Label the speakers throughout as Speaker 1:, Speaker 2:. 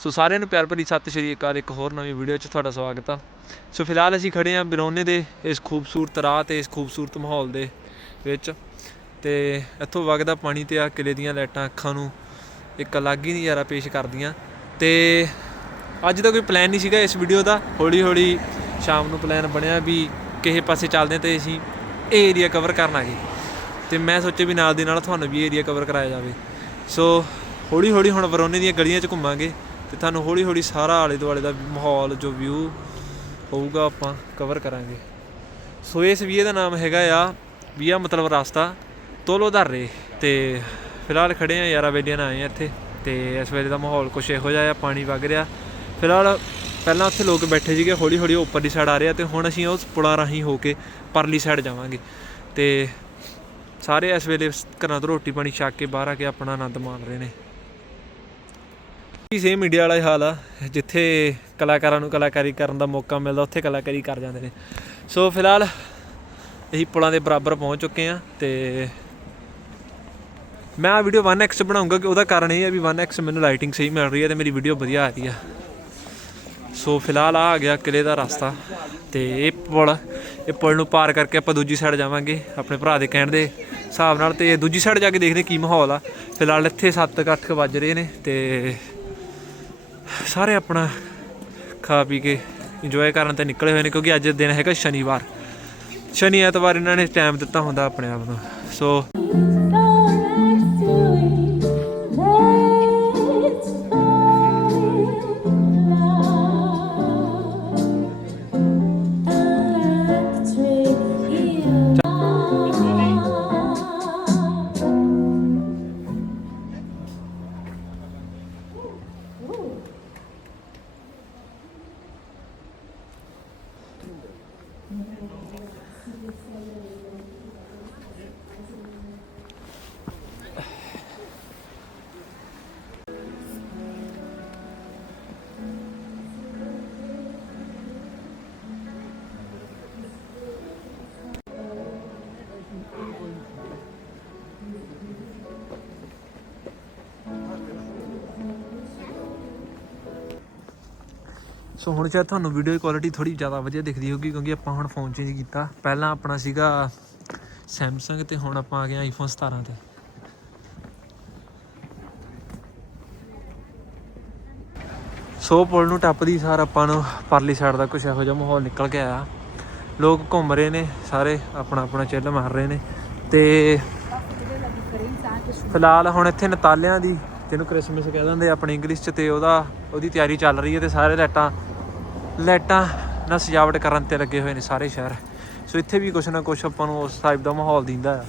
Speaker 1: ਸੋ ਸਾਰਿਆਂ ਨੂੰ ਪਿਆਰ ਭਰੀ ਸਤਿ ਸ਼੍ਰੀ ਅਕਾਲ, ਇੱਕ ਹੋਰ ਨਵੀਂ ਵੀਡੀਓ 'ਚ ਤੁਹਾਡਾ ਸਵਾਗਤ ਆ। ਸੋ ਫਿਲਹਾਲ ਅਸੀਂ ਖੜੇ ਹਾਂ ਬਿਰੋਨੇ ਦੇ ਇਸ ਖੂਬਸੂਰਤ ਰਾਹ ਤੇ, ਇਸ ਖੂਬਸੂਰਤ ਮਾਹੌਲ ਦੇ ਵਿੱਚ। ਤੇ ਇੱਥੋਂ ਵਗਦਾ ਪਾਣੀ ਤੇ ਆ ਕਿਲੇ ਦੀਆਂ ਲਾਈਟਾਂ ਅੱਖਾਂ ਨੂੰ ਇੱਕ ਅਲੱਗ ਹੀ ਨਜ਼ਾਰਾ ਪੇਸ਼ ਕਰਦੀਆਂ। ਤੇ ਅੱਜ ਦਾ ਕੋਈ ਪਲਾਨ ਨਹੀਂ ਸੀਗਾ ਇਸ ਵੀਡੀਓ ਦਾ। ਹੌਲੀ ਹੌਲੀ ਸ਼ਾਮ ਨੂੰ ਪਲਾਨ ਬਣਿਆ ਵੀ ਕਿਸੇ ਪਾਸੇ ਚੱਲਦੇ ਹਾਂ ਤੇ ਅਸੀਂ ਇਹ ਏਰੀਆ ਕਵਰ ਕਰਨ ਆ ਗਏ। ਤੇ ਮੈਂ ਸੋਚਿਆ ਵੀ ਨਾਲ ਦੇ ਨਾਲ ਤੁਹਾਨੂੰ ਵੀ ਏਰੀਆ ਕਵਰ ਕਰਾਇਆ ਜਾਵੇ। ਸੋ ਹੌਲੀ ਹੌਲੀ ਹੁਣ ਵਰੋਨੇ ਦੀਆਂ ਗਲੀਆਂ 'ਚ ਘੁੰਮਾਂਗੇ। ਤੇ ਤੁਹਾਨੂੰ ਹੌਲੀ ਹੌਲੀ ਸਾਰਾ ਆਲੇ ਦੁਆਲੇ ਦਾ ਮਾਹੌਲ, ਜੋ ਵਿਊ ਹੋਊਗਾ ਆਪਾਂ ਕਵਰ ਕਰਾਂਗੇ। ਸੋ ਇਸ ਵੀਏ ਦਾ ਨਾਮ ਹੈਗਾ ਆ ਵੀਆ ਮਤਲਬ ਰਸਤਾ ਤੋਲੋ ਧਾਰੇ ਤੇ ਫਿਲਹਾਲ ਖੜੇ ਆ ਯਾਰਾ ਵੇਲੀਆਂ ਨਾਲ ਆਏ ਆ ਇੱਥੇ ਤੇ ਇਸ ਵੇਲੇ ਦਾ ਮਾਹੌਲ ਕੁਛ ਇਹੋ ਜਿਹਾ ਆ, ਪਾਣੀ ਵਗ ਰਿਹਾ। ਫਿਲਹਾਲ ਪਹਿਲਾਂ ਉੱਥੇ ਲੋਕ ਬੈਠੇ ਸੀਗੇ ਹੌਲੀ ਹੌਲੀ ਉਹ ਉੱਪਰਲੀ ਸਾਈਡ ਆ ਰਿਹਾ ਆ ਤੇ ਹੁਣ ਅਸੀਂ ਉਸ ਪੁਲਾਂ ਰਾਹੀਂ ਹੋ ਕੇ ਪਰਲੀ ਸਾਈਡ ਜਾਵਾਂਗੇ। ਤੇ ਸਾਰੇ ਇਸ ਵੇਲੇ ਘਰਾਂ ਤੋਂ ਰੋਟੀ ਪਾਣੀ ਛੱਕ ਕੇ ਬਾਹਰ ਆ ਕੇ ਆਪਣਾ ਆਨੰਦ ਮਾਣ ਰਹੇ ਨੇ। ਸੇਮ ਇੰਡੀਆ ਵਾਲਾ ਹੀ ਹਾਲ ਆ, ਜਿੱਥੇ ਕਲਾਕਾਰਾਂ ਨੂੰ ਕਲਾਕਾਰੀ ਕਰਨ ਦਾ ਮੌਕਾ ਮਿਲਦਾ, ਉੱਥੇ ਕਲਾਕਾਰੀ ਕਰ ਜਾਂਦੇ ਨੇ। ਸੋ ਫਿਲਹਾਲ ਅਸੀਂ ਪੁਲਾਂ ਦੇ ਬਰਾਬਰ ਪਹੁੰਚ ਚੁੱਕੇ ਆ ਤੇ ਮੈਂ ਆ ਵੀਡੀਓ 1x ਬਣਾਉਂਗਾ ਕਿ ਉਹਦਾ ਕਾਰਨ ਇਹ ਹੈ ਵੀ 1x ਮੈਨੂੰ ਲਾਈਟਿੰਗ ਸਹੀ ਮਿਲ ਰਹੀ ਹੈ ਤੇ ਮੇਰੀ ਵੀਡੀਓ ਵਧੀਆ ਆ ਰਹੀ ਆ। ਸੋ ਫਿਲਹਾਲ ਆ ਆ ਗਿਆ ਕਿਲੇ ਦਾ ਰਸਤਾ ਤੇ ਇਹ ਪੁਲ ਇਹ ਪੁਲ ਨੂੰ ਪਾਰ ਕਰਕੇ ਆਪਾਂ ਦੂਜੀ ਸਾਈਡ ਜਾਵਾਂਗੇ ਆਪਣੇ ਭਰਾ ਦੇ ਕਹਿਣ ਦੇ ਹਿਸਾਬ ਨਾਲ ਤੇ ਦੂਜੀ ਸਾਈਡ ਜਾ ਕੇ ਦੇਖਦੇ ਕੀ ਮਾਹੌਲ ਆ। ਫਿਲਹਾਲ ਇੱਥੇ 7:00 ਵੱਜ ਰਹੇ ਨੇ ਤੇ ਸਾਰੇ ਆਪਣਾ ਖਾ ਪੀ ਕੇ ਇੰਜੋਏ ਕਰਨ ਤੇ ਨਿਕਲੇ ਹੋਏ ਨੇ, ਕਿਉਂਕਿ ਅੱਜ ਦਿਨ ਹੈਗਾ ਸ਼ਨੀਵਾਰ। ਸ਼ਨੀ ਐਤਵਾਰ ਇਹਨਾਂ ਨੇ ਟਾਈਮ ਦਿੱਤਾ ਹੁੰਦਾ ਆਪਣੇ ਆਪ ਨੂੰ। ਸੋ ਸੋ ਹੁਣ ਸ਼ਾਇਦ ਤੁਹਾਨੂੰ ਵੀਡੀਓ ਦੀ ਕੁਆਲਿਟੀ ਥੋੜੀ ਜ਼ਿਆਦਾ ਵਧੀਆ ਦਿਖਦੀ ਹੋਊਗੀ ਕਿਉਂਕਿ ਆਪਾਂ ਹੁਣ ਫੋਨ ਚੇਂਜ ਕੀਤਾ। ਪਹਿਲਾਂ ਆਪਣਾ ਸੀਗਾ Samsung ਤੇ ਹੁਣ ਆਪਾਂ ਆ ਗਏ ਆਈਫੋਨ 17 ਤੇ। ਸੋ ਪੁਲ ਨੂੰ ਟੱਪਦੀ ਸਾਰ ਆਪਾਂ ਨੂੰ ਪਰਲੀ ਸਾਈਡ ਦਾ ਕੁਝ ਇਹੋ ਜਿਹਾ ਮਾਹੌਲ ਨਿਕਲ ਕੇ ਆਇਆ। ਲੋਕ ਘੁੰਮ ਰਹੇ ਨੇ, ਸਾਰੇ ਆਪਣਾ ਆਪਣਾ ਚਿੱਲ ਮਾਰ ਰਹੇ ਨੇ ਤੇ ਫਿਲਹਾਲ ਹੁਣ ਇੱਥੇ ਨਤਾਲਿਆਂ ਦੀ ਜਿਹਨੂੰ ਕ੍ਰਿਸਮਸ ਕਹਿ ਦਿੰਦੇ ਆ ਆਪਣੀ ਇੰਗਲਿਸ਼ ਚ ਤੇ ਉਹਦਾ, ਉਹਦੀ ਤਿਆਰੀ ਚੱਲ ਰਹੀ ਹੈ ਤੇ ਸਾਰੇ ਲਾਈਟਾਂ ਲਾਈਟਾਂ ਨਾਲ ਸਜਾਵਟ ਕਰਨ ਤੇ ਲੱਗੇ ਹੋਏ ਨੇ ਸਾਰੇ ਸ਼ਹਿਰ। ਸੋ ਇੱਥੇ ਵੀ ਕੁਛ ਨਾ ਕੁਛ ਆਪਾਂ ਨੂੰ ਉਸ ਟਾਈਪ ਦਾ ਮਾਹੌਲ ਦਿੰਦਾ ਆ।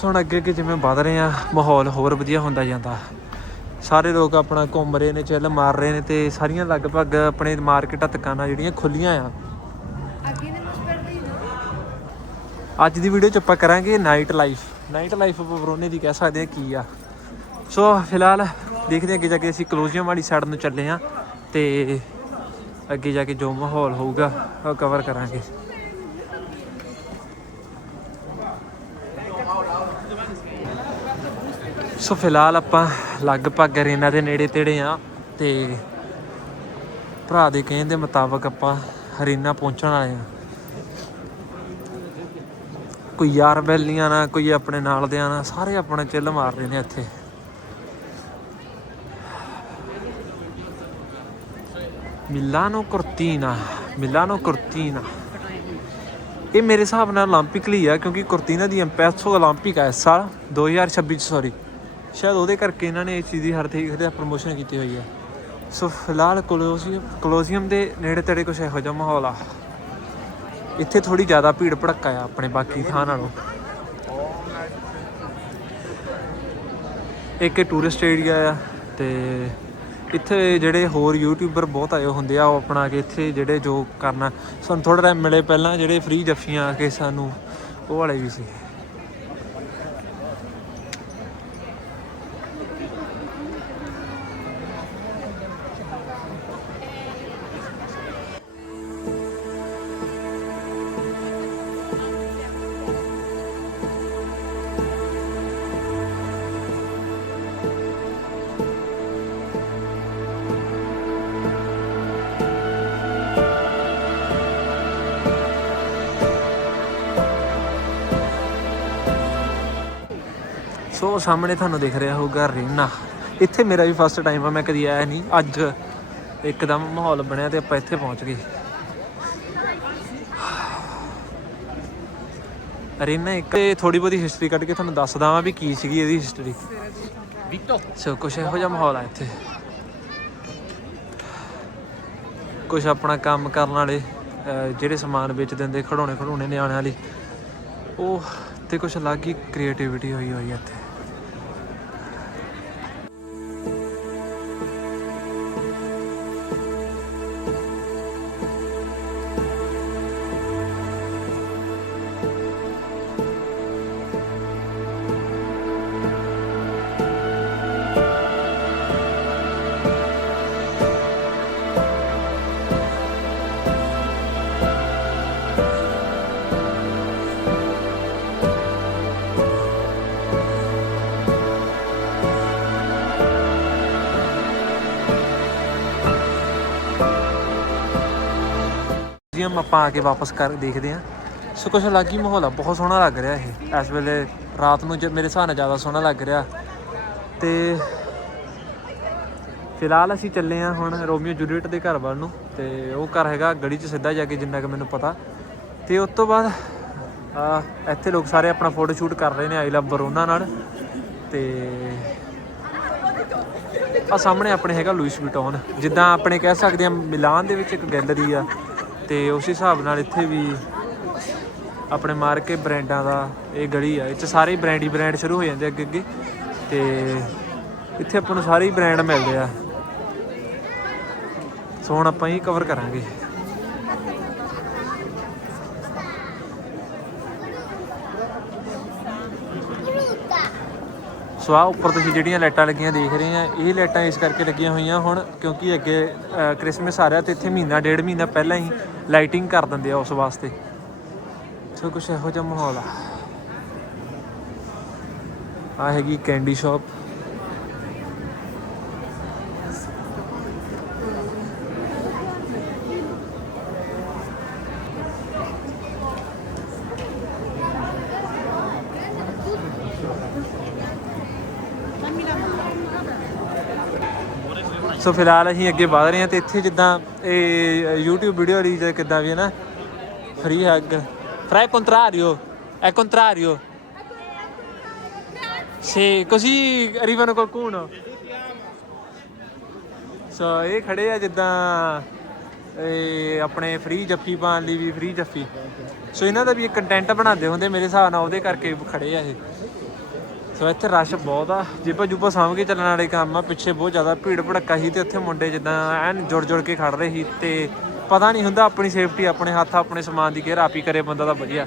Speaker 1: ਸੋ ਹੁਣ ਅੱਗੇ ਅੱਗੇ ਜਿਵੇਂ ਵਧ ਰਹੇ ਆ, ਮਾਹੌਲ ਹੋਰ ਵਧੀਆ ਹੁੰਦਾ ਜਾਂਦਾ। ਸਾਰੇ ਲੋਕ ਆਪਣਾ ਘੁੰਮ ਰਹੇ ਨੇ, ਚੱਲ ਮਾਰ ਰਹੇ ਨੇ ਤੇ ਸਾਰੀਆਂ ਲਗਭਗ ਆਪਣੇ ਮਾਰਕੀਟਾਂ ਦੁਕਾਨਾਂ ਜਿਹੜੀਆਂ ਖੁੱਲੀਆਂ ਆ। ਅੱਜ ਦੀ ਵੀਡੀਓ ਚ ਆਪਾਂ ਕਰਾਂਗੇ ਨਾਈਟ ਲਾਈਫ ਨਾਈਟ ਲਾਈਫ ਆਪਾਂ ਬਰੋਨੇ ਦੀ ਕਹਿ ਸਕਦੇ ਆ ਕੀ ਆ। ਸੋ ਫਿਲਹਾਲ ਦੇਖਦੇ ਅੱਗੇ ਜਾ ਕੇ ਅਸੀਂ ਕਲੋਜ਼ੀਅਮ ਵਾਲੀ ਸਾਈਡ ਨੂੰ ਚੱਲੇ ਆ ਤੇ ਅੱਗੇ ਜਾ ਕੇ ਜੋ ਮਾਹੌਲ ਹੋਊਗਾ, ਉਹ ਕਵਰ ਕਰਾਂਗੇ। ਸੋ ਫਿਲਹਾਲ ਆਪਾਂ ਲਗਭਗ ਅਰੇਨਾ ਦੇ ਨੇੜੇ ਤੇੜੇ ਆ ਤੇ ਭਰਾ ਦੇ ਕਹਿਣ ਦੇ ਮੁਤਾਬਕ ਆਪਾਂ ਹਰੀਨਾ ਪਹੁੰਚਣ ਵਾਲੇ ਆ ਕੋਈ ਯਾਰ ਬੈਲੀਆਂ ਨਾ ਕੋਈ ਆਪਣੇ ਨਾਲ ਦੇ ਨਾ ਸਾਰੇ ਆਪਣਾ ਚਿੱਲ ਮਾਰ ਰਹੇ ਨੇ ਇੱਥੇ ਮਿਲਾਨੋ ਕੁਰਤੀਨਾ ਮਿਲਾਨੋ ਕੁਰਤੀਨਾ ਇਹ ਮੇਰੇ ਹਿਸਾਬ ਨਾਲ 올림픽 ਲਈ ਆ ਕਿਉਂਕਿ ਕੁਰਤੀਨਾ ਦੀ ਐਮਪੈਸੋ 올림픽 ਆ ਇਸ ਸਾਲ 2026 ਚ ਸੌਰੀ ਸ਼ਾਇਦ ਉਹਦੇ ਕਰਕੇ ਇਹਨਾਂ ਨੇ ਇਸ ਚੀਜ਼ ਦੀ ਹਰ ਤਰੀਕੇ ਤੇ ਪ੍ਰਮੋਸ਼ਨ ਕੀਤੀ ਹੋਈ ਹੈ। ਸੋ ਫਿਲਹਾਲ ਕੋਲੋਸੀਅਮ ਕੋਲੋਸੀਅਮ ਦੇ ਨੇੜੇ ਤੇੜੇ ਕੁਛ ਇਹੋ ਜਿਹਾ ਮਾਹੌਲ ਆ। ਇੱਥੇ ਥੋੜੀ ਜ਼ਿਆਦਾ ਭੀੜ ਭੜੱਕਾ ਆ ਆਪਣੇ ਬਾਕੀ ਥਾਂ ਨਾਲੋਂ। ਇੱਕ ਟੂਰਿਸਟ ਏਰੀਆ ਆ ਤੇ ਇੱਥੇ ਜਿਹੜੇ ਹੋਰ ਯੂਟਿਊਬਰ ਬਹੁਤ ਆਏ ਹੁੰਦੇ ਆ, ਉਹ ਆਪਣਾ ਕਿ ਇੱਥੇ ਜਿਹੜੇ ਜੋ ਕਰਨਾ। ਸਾਨੂੰ ਥੋੜਾ ਟਾਈਮ ਮਿਲੇ ਪਹਿਲਾਂ ਜਿਹੜੇ ਫ੍ਰੀ ਜੱਫੀਆਂ ਆ ਕੇ ਸਾਨੂੰ, ਉਹ ਵਾਲੇ ਵੀ ਸੀ। ਸੋ ਸਾਹਮਣੇ ਤੁਹਾਨੂੰ ਦਿਖ ਰਿਹਾ ਹੋਊਗਾ ਰੀਨਾ। ਇੱਥੇ ਮੇਰਾ ਵੀ ਫਸਟ ਟਾਈਮ ਆ ਮੈਂ ਕਦੀ ਆਇਆ ਨਹੀਂ। ਅੱਜ ਇੱਕਦਮ ਮਾਹੌਲ ਬਣਿਆ ਤੇ ਆਪਾਂ ਇੱਥੇ ਪਹੁੰਚ ਗਏ। ਰੀਨਾ ਇੱਕ ਥੋੜੀ ਬਹੁਤੀ ਹਿਸਟਰੀ ਕੱਢ ਕੇ ਤੁਹਾਨੂੰ ਦੱਸਦਾ ਵਾਂ ਵੀ ਕੀ ਸੀਗੀ ਇਹਦੀ ਹਿਸਟਰੀ ਸੋ ਕੁਛ ਇਹੋ ਜਿਹਾ ਮਾਹੌਲ ਆ ਇੱਥੇ। ਕੁਛ ਆਪਣਾ ਕੰਮ ਕਰਨ ਵਾਲੇ ਜਿਹੜੇ ਸਮਾਨ ਵੇਚ ਦਿੰਦੇ ਖੜੋਣੇ ਖੜੋਣੇ ਨਿਆਣਿਆਂ ਵਾਲੀ ਉਹ ਤੇ ਕੁਛ ਅਲੱਗ ਹੀ ਕ੍ਰੀਏਟੀਵਿਟੀ ਹੋਈ ਹੋਈ ਹੈ ਇੱਥੇ। ਜੀ ਆਪਾਂ ਆ ਕੇ ਵਾਪਸ ਕਰ ਦੇਖਦੇ ਹਾਂ। ਸੋ ਕੁਛ ਅਲੱਗ ਹੀ ਮਾਹੌਲ ਆ, ਬਹੁਤ ਸੋਹਣਾ ਲੱਗ ਰਿਹਾ ਇਹ। ਇਸ ਵੇਲੇ ਰਾਤ ਨੂੰ ਜੇ ਮੇਰੇ ਹਿਸਾਬ ਨਾਲ ਜ਼ਿਆਦਾ ਸੋਹਣਾ ਲੱਗ ਰਿਹਾ। ਤੇ ਫਿਲਹਾਲ ਅਸੀਂ ਚੱਲੇ ਆ ਹੁਣ ਰੋਮੀਓ ਜੂਲੀਅਟ ਦੇ ਘਰ ਵੱਲ ਨੂੰ ਤੇ ਉਹ ਘਰ ਹੈਗਾ ਗੜੀ 'ਚ ਸਿੱਧਾ ਜਾ ਕੇ, ਜਿੰਨਾ ਕਿ ਮੈਨੂੰ ਪਤਾ। ਤੇ ਉਸ ਤੋਂ ਬਾਅਦ, ਆ, ਇੱਥੇ ਲੋਕ ਸਾਰੇ ਆਪਣਾ ਫੋਟੋ ਸ਼ੂਟ ਕਰ ਰਹੇ ਨੇ ਆਈ ਲਵ ਬਰੋਨਾ ਨਾਲ। ਤੇ ਆ ਸਾਹਮਣੇ ਆਪਣੇ ਹੈਗਾ ਲੂਇਸ ਵਿਟੋਨ ਜਿੱਦਾਂ ਆਪਣੇ ਕਹਿ ਸਕਦੇ ਆ ਮਿਲਾਨ ਦੇ ਵਿੱਚ ਇੱਕ ਗੈਲਰੀ ਆ। ਤੇ ਉਸ ਹਿਸਾਬ ਨਾਲ ਇੱਥੇ ਵੀ ਆਪਣੇ ਮਾਰ ਕੇ ਬ੍ਰਾਂਡਾਂ ਦਾ ਇਹ ਗਲੀ ਆ, ਇਹ ਚ ਸਾਰੇ ਬ੍ਰਾਂਡ ਹੀ ਬ੍ਰਾਂਡ ਸ਼ੁਰੂ ਹੋ ਜਾਂਦੇ ਅੱਗੇ ਅੱਗੇ। ਤੇ ਇੱਥੇ ਆਪਾਂ ਨੂੰ ਸਾਰੇ ਹੀ ਬ੍ਰਾਂਡ ਮਿਲਦੇ ਆ। ਸੋ ਹੁਣ ਆਪਾਂ ਹੀ ਕਵਰ ਕਰਾਂਗੇ। ਸੋ ਆ ਉੱਪਰ ਤੁਸੀਂ ਜਿਹੜੀਆਂ ਲਾਈਟਾਂ ਲੱਗੀਆਂ ਦੇਖ ਰਹੇ ਆ, ਇਹ ਲਾਈਟਾਂ ਇਸ ਕਰਕੇ ਲੱਗੀਆਂ ਹੋਈਆਂ ਹੁਣ ਕਿਉਂਕਿ ਅੱਗੇ ਕ੍ਰਿਸਮਸ ਆ ਰਿਹਾ ਤੇ ਇੱਥੇ ਮਹੀਨਾ, ਡੇਢ ਮਹੀਨਾ ਪਹਿਲਾਂ ਹੀ ਲਾਈਟਿੰਗ ਕਰ ਦਿੰਦੇ ਆ ਉਸ ਵਾਸਤੇ। ਸੋ ਕੁਛ ਇਹੋ ਜਿਹਾ ਮਾਹੌਲ ਆ। ਆ ਹੈਗੀ ਕੈਂਡੀ ਸ਼ਾਪ ਸੋ ਫਿਲਹਾਲ ਅਸੀਂ ਅੱਗੇ ਵਧ ਰਹੇ ਹਾਂ ਤੇ ਇੱਥੇ ਜਿੱਦਾਂ ਇਹ YouTube ਵੀਡੀਓ ਰੀਜ ਕਿੱਦਾਂ ਵੀ ਹੈ ਨਾ ਫ੍ਰੀ ਹੱਗ ਫrai contrario, è contrario sì, così arrivano qualcuno so ਇਹ ਖੜੇ ਆ ਜਿੱਦਾਂ, ਇਹ ਆਪਣੇ ਫ੍ਰੀ ਜੱਫੀ ਪਾਉਣ ਲਈ ਵੀ ਫ੍ਰੀ ਜੱਫੀ। ਸੋ ਇਹਨਾਂ ਦਾ ਵੀ ਇੱਕ ਕੰਟੈਂਟ ਬਣਾਉਂਦੇ ਹੁੰਦੇ ਮੇਰੇ ਹਿਸਾਬ ਨਾਲ, ਉਹਦੇ ਕਰਕੇ ਖੜੇ ਆ ਇਹ। ਸੋ ਇੱਥੇ ਰਸ਼ ਬਹੁਤ ਆ। ਜੇਬਾਂ ਜੂਬਾਂ ਸਾਂਭ ਕੇ ਚੱਲਣ ਵਾਲੇ ਕੰਮ ਆ। ਪਿੱਛੇ ਬਹੁਤ ਜ਼ਿਆਦਾ ਭੀੜ ਭੜੱਕਾ ਸੀ ਤੇ ਉੱਥੇ ਮੁੰਡੇ ਜਿੱਦਾਂ ਐਨ ਜੁੜ ਜੁੜ ਕੇ ਖੜ ਰਹੇ ਸੀ ਤੇ ਪਤਾ ਨਹੀਂ ਹੁੰਦਾ ਆਪਣੀ ਸੇਫਟੀ ਆਪਣੇ ਹੱਥ, ਆਪਣੇ ਸਮਾਨ ਦੀ ਕੇਅਰ ਆਪ ਹੀ ਕਰੇ ਬੰਦਾ ਤਾਂ ਵਧੀਆ।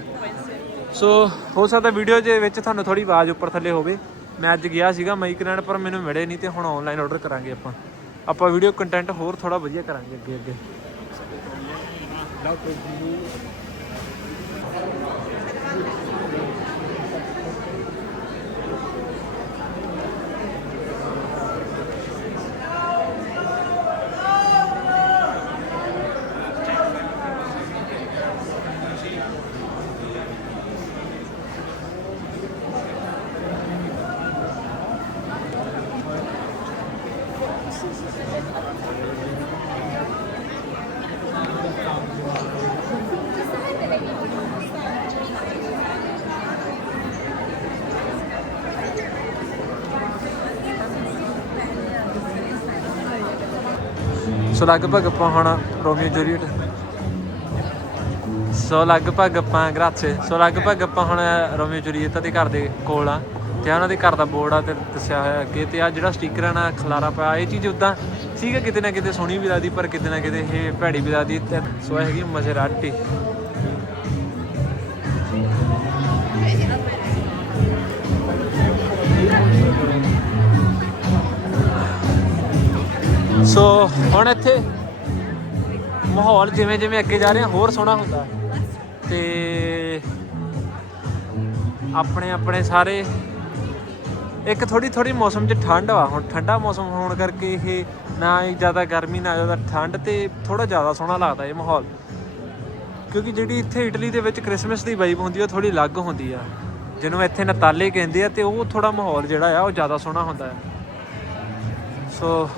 Speaker 1: ਸੋ ਹੋ ਸਕਦਾ ਵੀਡੀਓ ਦੇ ਵਿੱਚ ਤੁਹਾਨੂੰ ਥੋੜੀ ਆਵਾਜ਼ ਉੱਪਰ ਥੱਲੇ ਹੋਵੇ। ਮੈਂ ਅੱਜ ਗਿਆ ਸੀਗਾ ਮਾਈਕ ਲੈਣ ਪਰ ਮੈਨੂੰ ਮਿਲੇ ਨਹੀਂ ਤੇ ਹੁਣ ਆਨਲਾਈਨ ਆਰਡਰ ਕਰਾਂਗੇ ਆਪਾਂ। ਆਪਾਂ ਵੀਡੀਓ ਕੰਟੈਂਟ ਹੋਰ ਥੋੜਾ ਵਧੀਆ ਕਰਾਂਗੇ ਅੱਗੇ ਅੱਗੇ ਸੋ ਲਗਭਗ ਆਪਾਂ ਹੁਣ ਰੋਮੀਓ ਜੂਲੀਅਟ ਸੋ ਲਗਭਗ ਆਪਾਂ ਗ੍ਰਾਚੇ ਸੋ ਲਗਭਗ ਆਪਾਂ ਹੁਣ ਰੋਮੀਓ ਜੂਲੀਅਟ ਦੇ ਘਰ ਦੇ ਕੋਲ ਆ ਤੇ ਆਹ ਉਹਨਾਂ ਦੇ ਘਰ ਦਾ ਬੋਰਡ ਆ ਤੇ ਦੱਸਿਆ ਹੋਇਆ ਅੱਗੇ ਤੇ ਆ ਜਿਹੜਾ ਸਟicker ਆ ਨਾ, ਖਲਾਰਾ ਪਿਆ, ਇਹ ਚੀਜ਼ ਉਦਾਂ ਸੀਗਾ ਕਿਤੇ ਨਾ ਕਿਤੇ ਸੋਹਣੀ ਵੀ ਲੱਗਦੀ, ਪਰ ਕਿਤੇ ਨਾ ਕਿਤੇ ਇਹ ਭੈੜੀ ਵੀ ਲੱਗਦੀ। ਤੇ ਸੋ ਇਹ ਹੈਗੀ ਮਜ਼ੇਰਾਟੀ ਸੋ ਹੁਣ ਇੱਥੇ ਮਾਹੌਲ ਜਿਵੇਂ ਜਿਵੇਂ ਅੱਗੇ ਜਾ ਰਿਹਾ ਹੋਰ ਸੋਹਣਾ ਹੁੰਦਾ। ਤੇ ਆਪਣੇ ਆਪਣੇ ਸਾਰੇ ਇੱਕ ਥੋੜੀ ਥੋੜੀ ਮੌਸਮ 'ਚ ਠੰਡ ਆ। ਹੁਣ ਠੰਡਾ ਮੌਸਮ ਹੋਣ ਕਰਕੇ ਇਹ ਨਾ ਹੀ ਜ਼ਿਆਦਾ ਗਰਮੀ, ਨਾ ਜ਼ਿਆਦਾ ਠੰਡ ਤੇ ਥੋੜਾ ਜ਼ਿਆਦਾ ਸੋਹਣਾ ਲੱਗਦਾ ਇਹ ਮਾਹੌਲ। ਕਿਉਂਕਿ ਜਿਹੜੀ ਇੱਥੇ ਇਟਲੀ ਦੇ ਵਿੱਚ ਕ੍ਰਿਸਮਸ ਦੀ ਵਾਈਬ ਹੁੰਦੀ ਆ, ਉਹ ਥੋੜੀ ਅਲੱਗ ਹੁੰਦੀ ਆ। ਜਿਹਨੂੰ ਇੱਥੇ ਨਤਾਲੇ ਕਹਿੰਦੇ ਆ ਤੇ ਉਹ ਥੋੜਾ ਮਾਹੌਲ ਜਿਹੜਾ ਆ, ਉਹ ਜ਼ਿਆਦਾ ਸੋਹਣਾ ਹੁੰਦਾ ਹੈ ਸੋ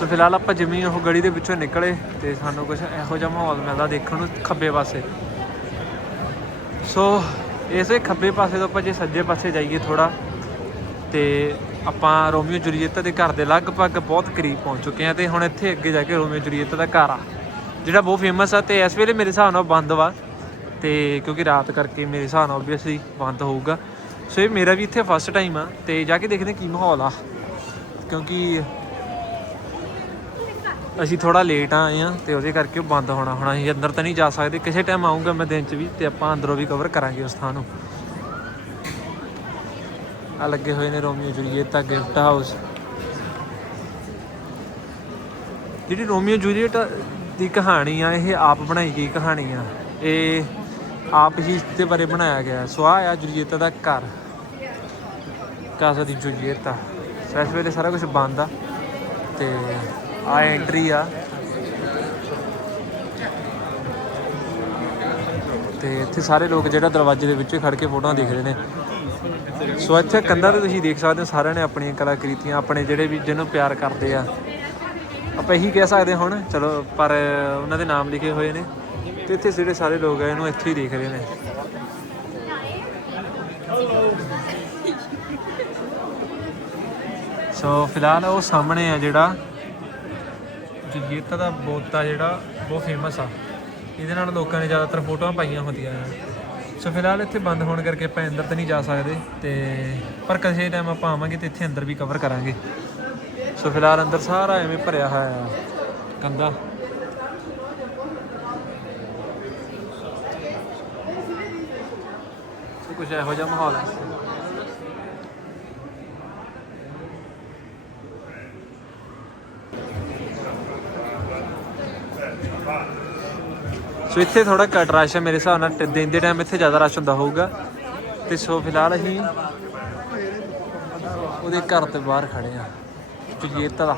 Speaker 1: ਸੋ ਫਿਲਹਾਲ ਆਪਾਂ ਜਿਵੇਂ ਉਹ ਗਲੀ ਦੇ ਵਿੱਚੋਂ ਨਿਕਲੇ ਤੇ ਸਾਨੂੰ ਕੁਝ ਇਹੋ ਜਿਹਾ ਮਾਹੌਲ ਮਿਲਦਾ ਦੇਖਣ ਨੂੰ ਖੱਬੇ ਪਾਸੇ। ਸੋ ਇਸੇ ਖੱਬੇ ਪਾਸੇ ਤੋਂ ਆਪਾਂ ਜੇ ਸੱਜੇ ਪਾਸੇ ਜਾਈਏ ਥੋੜਾ ਤੇ ਆਪਾਂ ਰੋਮੀਓ ਜੂਲੀਅਟ ਦੇ ਘਰ ਦੇ ਲਗਭਗ ਬਹੁਤ ਕਰੀਬ ਪਹੁੰਚ ਚੁੱਕੇ ਹਾਂ ਤੇ ਹੁਣ ਇੱਥੇ ਅੱਗੇ ਜਾ ਕੇ ਰੋਮੀਓ ਜੂਲੀਅਟ ਦਾ ਘਰ ਆ, ਜਿਹੜਾ ਬਹੁਤ ਫੇਮਸ ਆ ਤੇ ਇਸ ਵੇਲੇ ਮੇਰੇ ਹਿਸਾਬ ਨਾਲ ਬੰਦ ਵਾ ਤੇ ਕਿਉਂਕਿ ਰਾਤ ਕਰਕੇ ਮੇਰੇ ਹਿਸਾਬ ਨਾਲ ਆਬਵੀਅਸਲੀ ਬੰਦ ਹੋਊਗਾ। ਸੋ ਇਹ ਮੇਰਾ ਵੀ ਇੱਥੇ ਫਸਟ ਟਾਈਮ ਆ ਤੇ ਜਾ ਕੇ ਦੇਖਦੇ ਕੀ ਮਾਹੌਲ ਆ, ਕਿਉਂਕਿ ਅਸੀਂ ਥੋੜਾ ਲੇਟ ਆਏ ਆ ਤੇ ਉਹਦੇ ਕਰਕੇ ਉਹ ਬੰਦ ਹੋਣਾ ਹੁਣ ਅਸੀਂ ਅੰਦਰ ਤਾਂ ਨਹੀਂ ਜਾ ਸਕਦੇ। ਕਿਸੇ ਟਾਈਮ ਆਉਂਗਾ ਮੈਂ ਦਿਨ ਚ ਵੀ ਤੇ ਆਪਾਂ ਅੰਦਰੋਂ ਵੀ ਕਵਰ ਕਰਾਂਗੇ ਉਸ ਥਾਂ ਨੂੰ। ਆ ਲੱਗੇ ਹੋਏ ਨੇ ਰੋਮੀਓ ਜੂਲੀਅਟ ਦਾ ਗਿਫਟ ਹਾਊਸ ਜਿਹੜੀ ਰੋਮੀਓ ਜੂਲੀਅਟ ਦੀ ਕਹਾਣੀ ਆ, ਇਹ ਆਪ ਬਣਾਈ ਗਈ ਕਹਾਣੀ ਆ। ਇਹ ਆਪ ਹੀ ਇਸ ਦੇ ਬਾਰੇ ਬਣਾਇਆ ਗਿਆ। ਸੋ ਆ ਆ ਜੂਲੀਅਟ ਦਾ ਘਰ। ਕਾਸਾ ਦੀ ਜੂਲੀਅਟ ਸੋ ਇਸ ਵੇਲੇ ਸਾਰਾ ਕੁਝ ਬੰਦ ਆ ਤੇ ਆ ਐਂਟਰੀ ਆ। ਤੇ ਇੱਥੇ ਸਾਰੇ ਲੋਕ ਜਿਹੜਾ ਦਰਵਾਜ਼ੇ ਦੇ ਵਿੱਚ ਖੜ ਕੇ ਫੋਟੋਆਂ ਦੇਖ ਰਹੇ ਨੇ। ਸੋ ਇੱਥੇ ਕੰਧਾਂ ਤੇ ਤੁਸੀਂ ਦੇਖ ਸਕਦੇ ਹੋ, ਸਾਰਿਆਂ ਨੇ ਆਪਣੀਆਂ ਕਲਾਕ੍ਰਿਤੀਆਂ, ਆਪਣੇ ਜਿਹੜੇ ਵੀ ਜਿਹਨੂੰ ਪਿਆਰ ਕਰਦੇ ਆ। ਆਪਾਂ ਇਹੀ ਕਹਿ ਸਕਦੇ ਹਾਂ ਹੁਣ, ਚਲੋ, ਪਰ ਉਹਨਾਂ ਦੇ ਨਾਮ ਲਿਖੇ ਹੋਏ ਨੇ। ਤੇ ਇੱਥੇ ਜਿਹੜੇ ਸਾਰੇ ਲੋਕ ਆ, ਇਹਨੂੰ ਇੱਥੇ ਹੀ ਦੇਖ ਰਹੇ ਨੇ। ਸੋ ਫਿਲਹਾਲ ਉਹ ਸਾਹਮਣੇ ਆ ਜਿਹੜਾ ਜਗੀਰਤਾ ਦਾ ਬੋਤਾ ਜਿਹੜਾ, ਬਹੁਤ ਫੇਮਸ ਆ। ਇਹਦੇ ਨਾਲ ਲੋਕਾਂ ਨੇ ਜ਼ਿਆਦਾਤਰ ਫੋਟੋਆਂ ਪਾਈਆਂ ਹੁੰਦੀਆਂ ਆ। ਸੋ ਫਿਲਹਾਲ ਇੱਥੇ ਬੰਦ ਹੋਣ ਕਰਕੇ ਆਪਾਂ ਅੰਦਰ ਤਾਂ ਨਹੀਂ ਜਾ ਸਕਦੇ, ਤੇ ਪਰ ਕਿਸੇ ਟਾਈਮ ਆਪਾਂ ਆਵਾਂਗੇ ਤੇ ਇੱਥੇ ਅੰਦਰ ਵੀ ਕਵਰ ਕਰਾਂਗੇ। ਸੋ ਫਿਲਹਾਲ ਅੰਦਰ ਸਾਰਾ ਐਵੇਂ ਭਰਿਆ ਹੋਇਆ ਆ ਕੰਦਾ ਕੁਝ ਇਹੋ ਜਿਹਾ ਮਾਹੌਲ ਹੈ ਸੋ ਇੱਥੇ ਥੋੜਾ ਘੱਟ ਰਸ਼ ਹੈ ਮੇਰੇ ਹਿਸਾਬ ਨਾਲ ਟ- ਦਿਨ ਦੇ ਟਾਈਮ ਇੱਥੇ ਜ਼ਿਆਦਾ ਰਸ਼ ਹੁੰਦਾ ਹੋਊਗਾ। ਤੇ ਸੋ ਫਿਲਹਾਲ ਅਸੀਂ ਉਹਦੇ ਘਰ ਤੇ ਬਾਹਰ ਖੜੇ ਆ ਜੁਲੀਅਤ ਦਾ